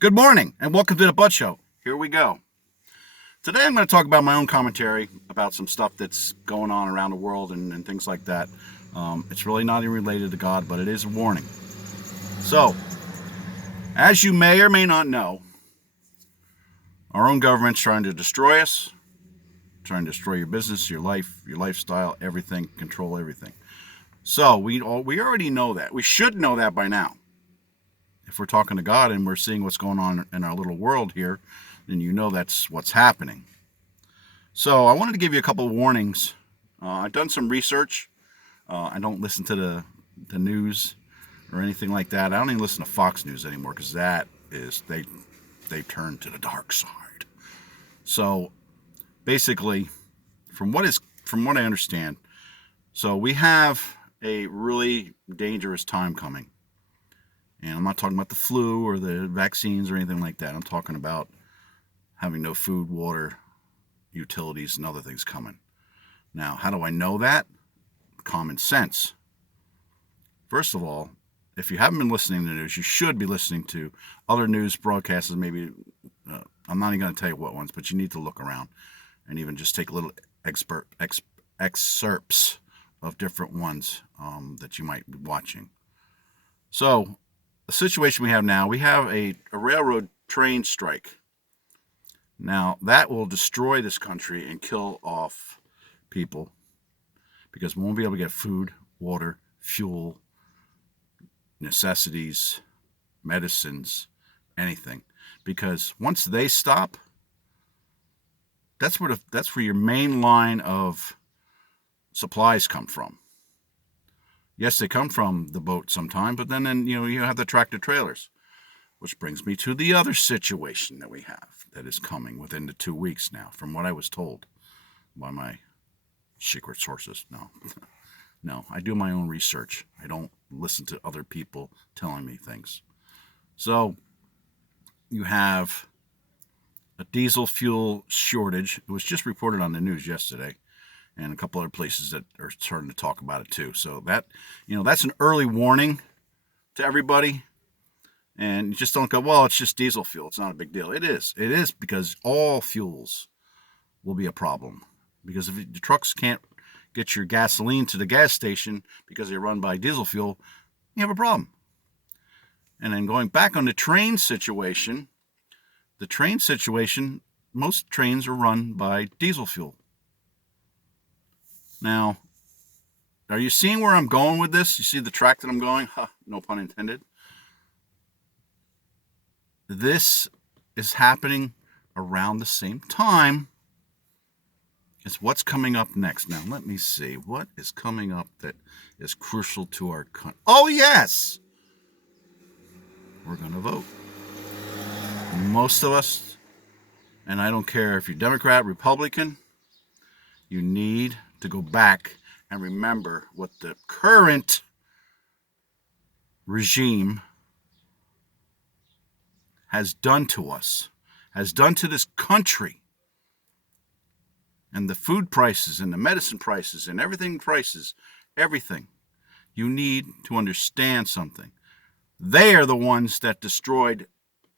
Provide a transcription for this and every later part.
Good morning, and welcome to the Bud Show. Here we go. Today I'm going to talk about my own commentary about some stuff that's going on around the world and things like that. It's really not even related to God, but it is a warning. So, as you may or may not know, our own government's trying to destroy us, trying to destroy your business, your life, your lifestyle, everything, control everything. So, we already know that. We should know that by now. If we're talking to God and we're seeing what's going on in our little world here, then you know that's what's happening. So I wanted to give you a couple of warnings. I've done some research. I don't listen to the news or anything like that. I don't even listen to Fox News anymore because that is they've turned to the dark side. So basically, from what I understand, so we have a really dangerous time coming. And I'm not talking about the flu or the vaccines or anything like that. I'm talking about having no food, water, utilities, and other things coming. Now, how do I know that? Common sense. First of all, if you haven't been listening to the news, you should be listening to other news broadcasters. Maybe, I'm not even going to tell you what ones, but you need to look around and even just take little excerpts of different ones that you might be watching. So, the situation we have now, we have a railroad train strike. Now, that will destroy this country and kill off people because we won't be able to get food, water, fuel, necessities, medicines, anything. Because once they stop, that's where your main line of supplies come from. Yes, they come from the boat sometime, but then you have the tractor trailers, which brings me to the other situation that we have that is coming within the 2 weeks now, from what I was told by my secret sources. No, I do my own research. I don't listen to other people telling me things. So you have a diesel fuel shortage. It was just reported on the news yesterday, and a couple other places that are starting to talk about it too. So that's an early warning to everybody. And you just don't go, well, it's just diesel fuel. It's not a big deal. It is. It is, because all fuels will be a problem. Because if the trucks can't get your gasoline to the gas station because they run by diesel fuel, you have a problem. And then going back on the train situation, most trains are run by diesel fuel. Now, are you seeing where I'm going with this? You see the track that I'm going? No pun intended. This is happening around the same time as what's coming up next. Now, let me see. What is coming up that is crucial to our country? Oh, yes! We're going to vote. Most of us, and I don't care if you're Democrat, Republican, you need to go back and remember what the current regime has done to us, has done to this country, and the food prices and the medicine prices and everything prices, everything. You need to understand something. They are the ones that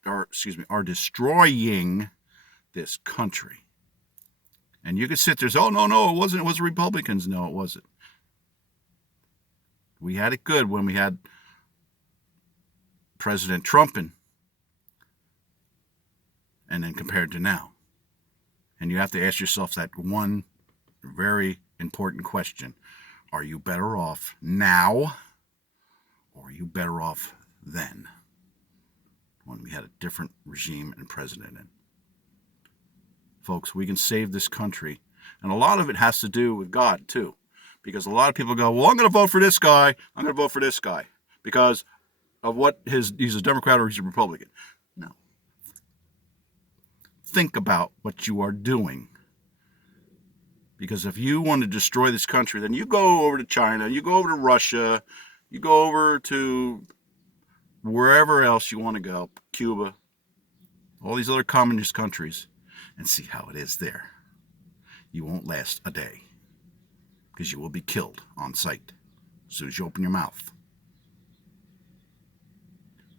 are destroying this country. And you could sit there and say, oh, no, it wasn't. It was Republicans. No, it wasn't. We had it good when we had President Trump and then compared to now. And you have to ask yourself that one very important question. Are you better off now, or are you better off then, when we had a different regime and president in? Folks, we can save this country. And a lot of it has to do with God, too. Because a lot of people go, well, I'm going to vote for this guy. I'm going to vote for this guy because of he's a Democrat or he's a Republican. No. Think about what you are doing. Because if you want to destroy this country, then you go over to China, you go over to Russia, you go over to wherever else you want to go, Cuba, all these other communist countries, and see how it is there. You won't last a day because you will be killed on sight as soon as you open your mouth.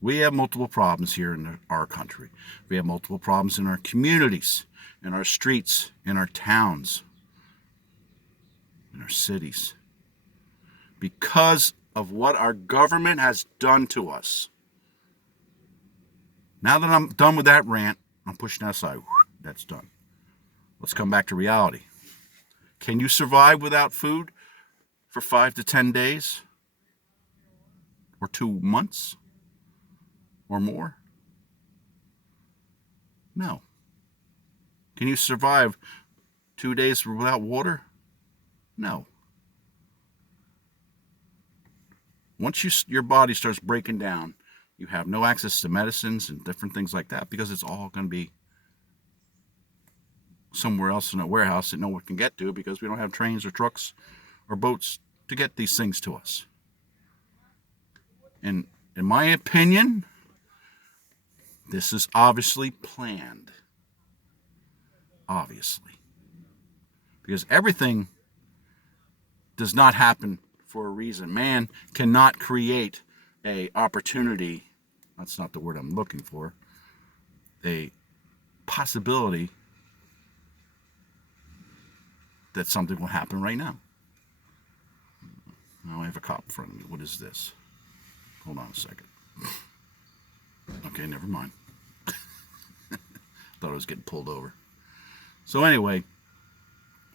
We have multiple problems here in our country. We have multiple problems in our communities, in our streets, in our towns, in our cities, because of what our government has done to us. Now that I'm done with that rant, I'm pushing that aside. That's done. Let's come back to reality. Can you survive without food for 5 to 10 days? Or 2 months? Or more? No. Can you survive 2 days without water? No. Once your body starts breaking down, you have no access to medicines and different things like that, because it's all going to be somewhere else in a warehouse that no one can get to, because we don't have trains or trucks or boats to get these things to us. And in my opinion, this is obviously planned. Obviously. Because everything does not happen for a reason. Man cannot create a opportunity, that's not the word I'm looking for, a possibility that something will happen right now. Now I have a cop in front of me. What is this? Hold on a second. Okay, never mind. Thought I was getting pulled over. So anyway,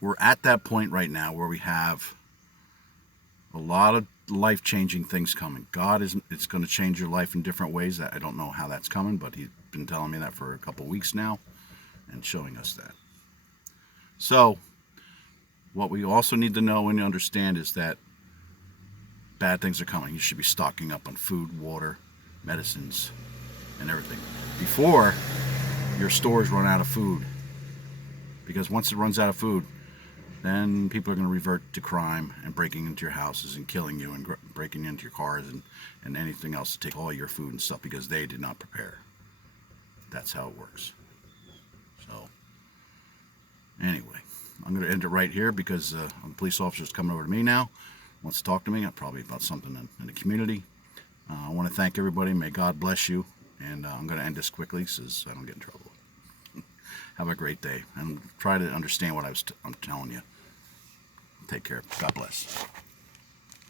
we're at that point right now where we have a lot of life-changing things coming. It's going to change your life in different ways. I don't know how that's coming, but he's been telling me that for a couple weeks now and showing us that. So what we also need to know and understand is that bad things are coming. You should be stocking up on food, water, medicines, and everything before your stores run out of food. Because once it runs out of food, then people are going to revert to crime and breaking into your houses and killing you and breaking into your cars and anything else to take all your food and stuff because they did not prepare. That's how it works. So, anyway, I'm going to end it right here because a police officer's coming over to me now. Wants to talk to me, probably about something in the community. I want to thank everybody. May God bless you. And I'm going to end this quickly so I don't get in trouble. Have a great day and try to understand what I'm telling you. Take care. God bless.